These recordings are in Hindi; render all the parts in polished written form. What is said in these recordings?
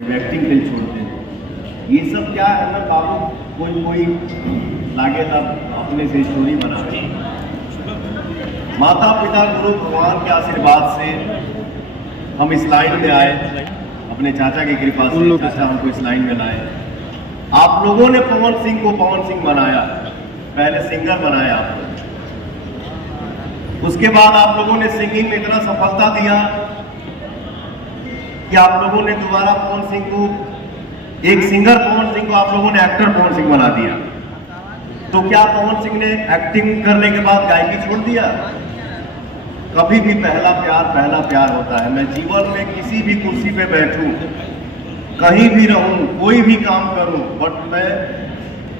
एक्टिंग नहीं छोड़ते हैं। ये सब क्या है ना बाबू, कोई लागे तब अपने से स्टोरी बना रहे हैं। माता पिता गुरु भगवान के आशीर्वाद से हम इस लाइन में आए, अपने चाचा की कृपा से चाचा हमको इस लाइन में लाए। आप लोगों ने पवन सिंह को पवन सिंह बनाया, पहले सिंगर बनाया आप लोग, उसके बाद आप लोगों ने सिंगिंग में इतना सफलता दिया कि आप लोगों ने दोबारा पवन सिंह को, एक सिंगर पवन सिंह को आप लोगों ने एक्टर पवन सिंह बना दिया। तो क्या पवन सिंह ने एक्टिंग करने के बाद गायकी छोड़ दिया? कभी भी पहला प्यार होता है। मैं जीवन में किसी भी कुर्सी पे बैठूं, कहीं भी रहूं, कोई भी काम करूं, बट मैं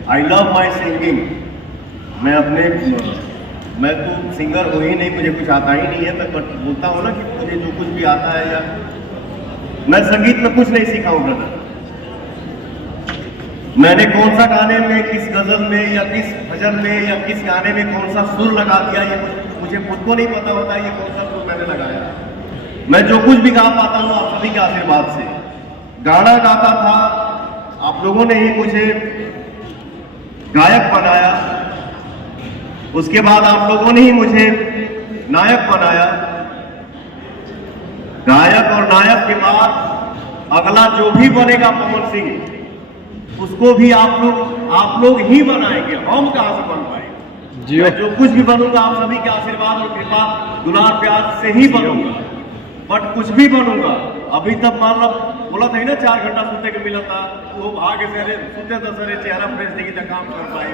आई लव माई सिंगिंग। मैं तो सिंगर हो ही नहीं, मुझे कुछ आता ही नहीं है। मैं बट बोलता हूं ना कि मुझे जो कुछ भी आता है, या मैं संगीत में कुछ नहीं सीखा हूं ब्रदर। मैंने कौन सा गाने में, किस गजल में या किस भजन में या किस गाने में कौन सा सुर लगा दिया, ये मुझे खुद को नहीं पता होता ये कौन सा सुर मैंने लगाया। मैं जो कुछ भी गा पाता हूँ आप सभी के आशीर्वाद से। गाना गाता था, आप लोगों ने ही मुझे गायक बनाया, उसके बाद आप लोगों ने ही मुझे नायक बनाया। गायक और नायक के बाद अगला जो भी बनेगा पवन सिंह, उसको भी आप लोग ही बनाएंगे, हम कहां से बन पाएंगे। मैं जो कुछ भी बनूंगा आप सभी के आशीर्वाद और कृपा दुलार प्यार से ही बनूंगा, बट कुछ भी बनूंगा। अभी तक मान लो बोला था ना 4 घंटा सुनने के मिला था, वो भागे से सुनते तो सर चेहरा फ्रेश देखी था, काम कर पाए।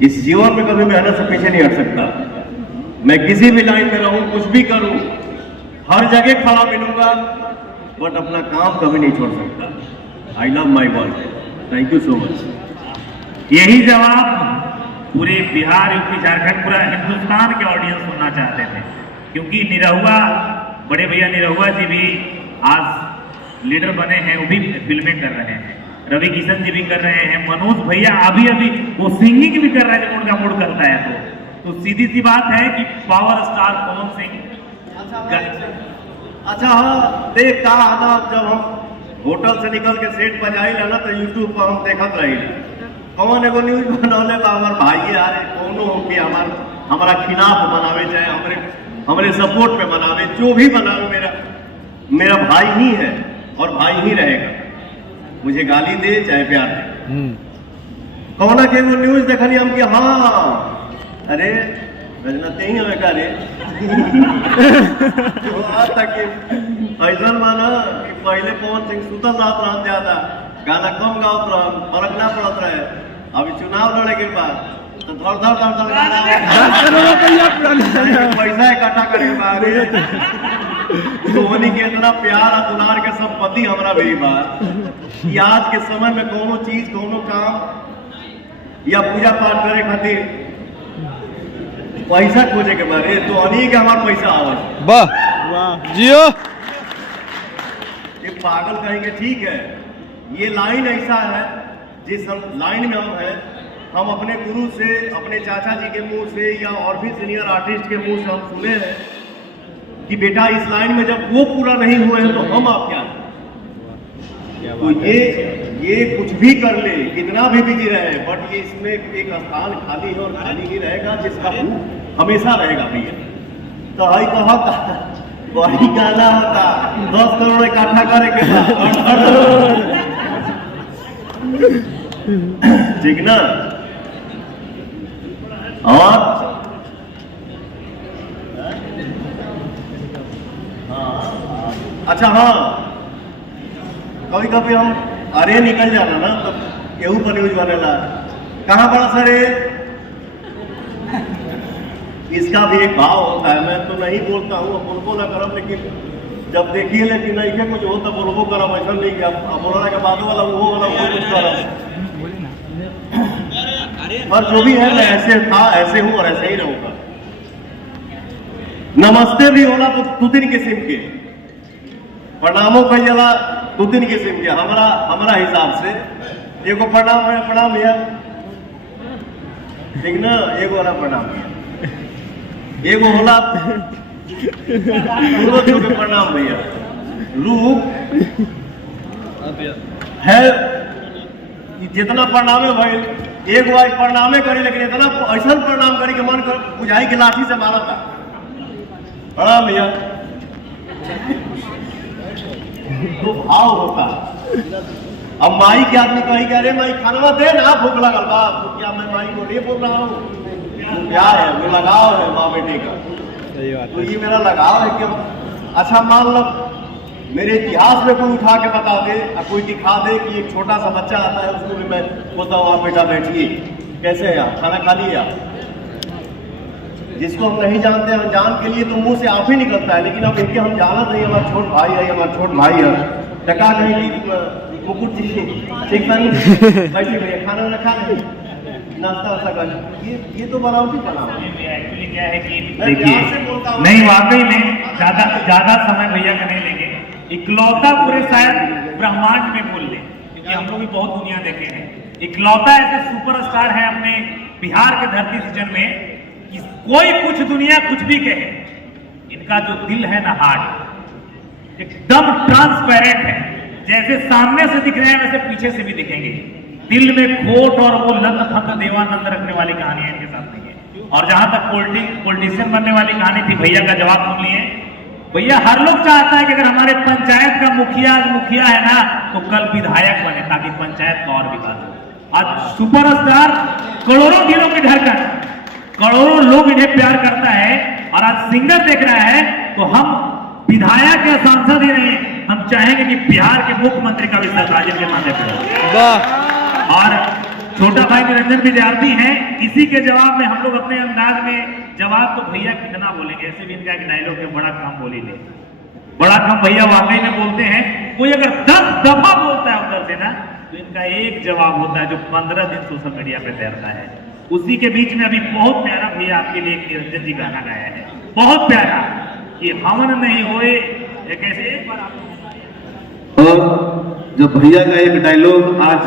इस जीवन में कभी मेहनत से पीछे नहीं हट सकता। मैं किसी भी लाइन में रहूं, कुछ भी करूं, हर जगह खड़ा मिलूंगा, बट अपना काम कभी नहीं छोड़ सकता। I love my world. Thank you so much. यही जवाब पूरे बिहार, यूपी, झारखंड, पूरा हिंदुस्तान के ऑडियंस सुनना चाहते थे, क्योंकि निरहुआ, बड़े भैया निरहुआ जी भी आज लीडर बने हैं, वो भी फिल्में कर रहे हैं, रवि किशन जी भी कर रहे हैं, मनोज भैया अभी वो सिंगिंग भी कर रहे हैं जब उनका मूड करता है। तो सीधी सी बात है कि पावर स्टार पवन सिंह। अच्छा हाँ, देख कहा ना, जब हम होटल से निकल के सेट पर जाइल ना तो यूट्यूब पर हम देखत रही कौन एगो न्यूज बनौले बा हमार भाई यार, कौनो हो के हमारा खिलाफ बनावे, चाहे हमारे सपोर्ट में बनावे, जो भी बनावे मेरा भाई ही है और भाई ही रहेगा। मुझे गाली दे चाहे प्यार दे। कौन के वो न्यूज देखनी हम कि हाँ अरे रजनते ही हमें करे ऐसा माना कि पहले पवन सिंह सुतल रात ज्यादा गाना कम गावत रह, फर्क ना पड़त रहे। अभी चुनाव लड़े के बाद तो धर पैसा इकट्ठा करे के बाद धोनी के इतना प्यार और दुलार के सब पति हमारा भी बात कि आज के समय में कोनो चीज, कोनो काम या पूजा पाठ करे खातिर पैसा खोजे के बारे तो अनी के हमारा पैसा आवत। वाह जियो, ये पागल कहेंगे ठीक है। ये लाइन ऐसा है जिस लाइन में हम हैं, हम अपने गुरु से, अपने चाचा जी के मुंह से या और भी सीनियर आर्टिस्ट के मुंह से हम सुने हैं कि बेटा इस लाइन में जब वो पूरा नहीं हुए हैं तो हम आप क्या। तो ये कुछ भी कर ले, कितना भी बिजी रहे, बट ये इसमें एक स्थान खाली है और खाली ही रहेगा जिसका हमेशा रहेगा भैया। तो आई कहा बड़ी गाना होता 10 करोड़ इकट्ठा करे के ठीक ना। और अच्छा हाँ, कभी कभी हम अरे निकल जाना ना तो केहू पर न्यूज बनेला कहाँ बड़ा सर इसका भी एक भाव होता है। मैं तो नहीं बोलता हूँ, बोलबो ना करम, लेकिन जब देखिए लेकिन नहीं कुछ हो तो बोलबो करम, ऐसा नहीं कि बोलने के बाद वाला वो वाला वो कुछ करम। पर जो भी है मैं ऐसे था, ऐसे हूँ और ऐसे ही रहूंगा। नमस्ते भी होला तो 2-3 किस्म के, प्रणामों कही जाला 2-3 किस्म के हमारा हिसाब से। एगो प्रणाम है, प्रणाम भैया, ठीक ना, एगो वाला प्रणाम भैया, एगो होला प्रणाम भैया, रूप है जितना प्रणामे भाई एक बार प्रणामे करी, लेकिन इतना ऐसा प्रणाम करी कि मन कर बुझाई के लाठी से मारा था। प्रणाम भैया। तो भाव होता। अब माई के आदमी कहीं कह रहे माई खाना दे ना, भूख लगल बा, तो क्या मैं माई को नहीं बोल रहा हूँ? प्यार है, वो लगाव है माँ बेटे का। तो ये मेरा लगाव है कि अच्छा मान लो मेरे इतिहास में कोई उठा के बता दे और कोई दिखा दे कि एक छोटा सा बच्चा आता है, उसको भी मैं बोलता हूँ आप बेटा बैठिए, कैसे है आप, खाना खा लिए आप? जिसको हम नहीं जानते हम जान के लिए तो मुंह से आप ही निकलता है, लेकिन अब इनके हम जाना नहीं, हमारा छोट भाई है, हमारा छोट भाई है, टका नहीं कि मुकुट जी ठीक था नहीं बैठिए भैया खाना वाना खा लें, नाश्ता वास्ता कर। ये तो बनावटी बना एक्चुअली क्या है कि देखिए नहीं, वाकई में ज्यादा समय भैया का नहीं लेंगे। इकलौता पूरे शायद ब्रह्मांड में बोल ले, क्योंकि हम लोग भी बहुत दुनिया देखे हैं। इकलौता ऐसे सुपरस्टार है अपने बिहार के धरती सृजन में कि कोई कुछ दुनिया कुछ भी कहे, इनका जो दिल है ना, हार्ट एकदम ट्रांसपेरेंट है। जैसे सामने से दिख रहे हैं वैसे पीछे से भी दिखेंगे। दिल में खोट और वो लंद फंद देवानंद रखने वाली कहानी है इनके साथ नहीं है। और जहां तक पॉलिटिशियन बनने वाली कहानी थी, भैया का जवाब सुन लिए। भैया हर लोग चाहता है कि अगर हमारे पंचायत का मुखिया आज मुखिया है ना, तो कल विधायक बने ताकि पंचायत का और विकास हो। आज सुपरस्टार, करोड़ों दिलों की धड़कन, करोड़ों लोग इन्हें प्यार करता है, और आज सिंगर देख रहा है तो हम विधायक या सांसद ही नहीं, हम चाहेंगे कि बिहार के मुख्यमंत्री का भी सरकार के माथे पर। और छोटा भाई निरंजन विद्यार्थी हैं, इसी के जवाब में हम लोग अपने अंदाज में जवाब तो भैया कितना बोलेंगे, ऐसे भी इनका एक डायलॉग है, बड़ा कम बोली ले, बड़ा कम भैया वाकई में बोलते हैं। कोई अगर 10 दफा बोलता है उधर से ना, तो इनका एक जवाब होता है जो 15 दिन सोशल मीडिया पे तैरता है। उसी के बीच में अभी बहुत प्यारा भैया आपके लिए एक निरंजन जी गाना गाया है, बहुत प्यारा, कि हवन नहीं होए कैसे। एक बार आप और जब भैया का एक डायलॉग आज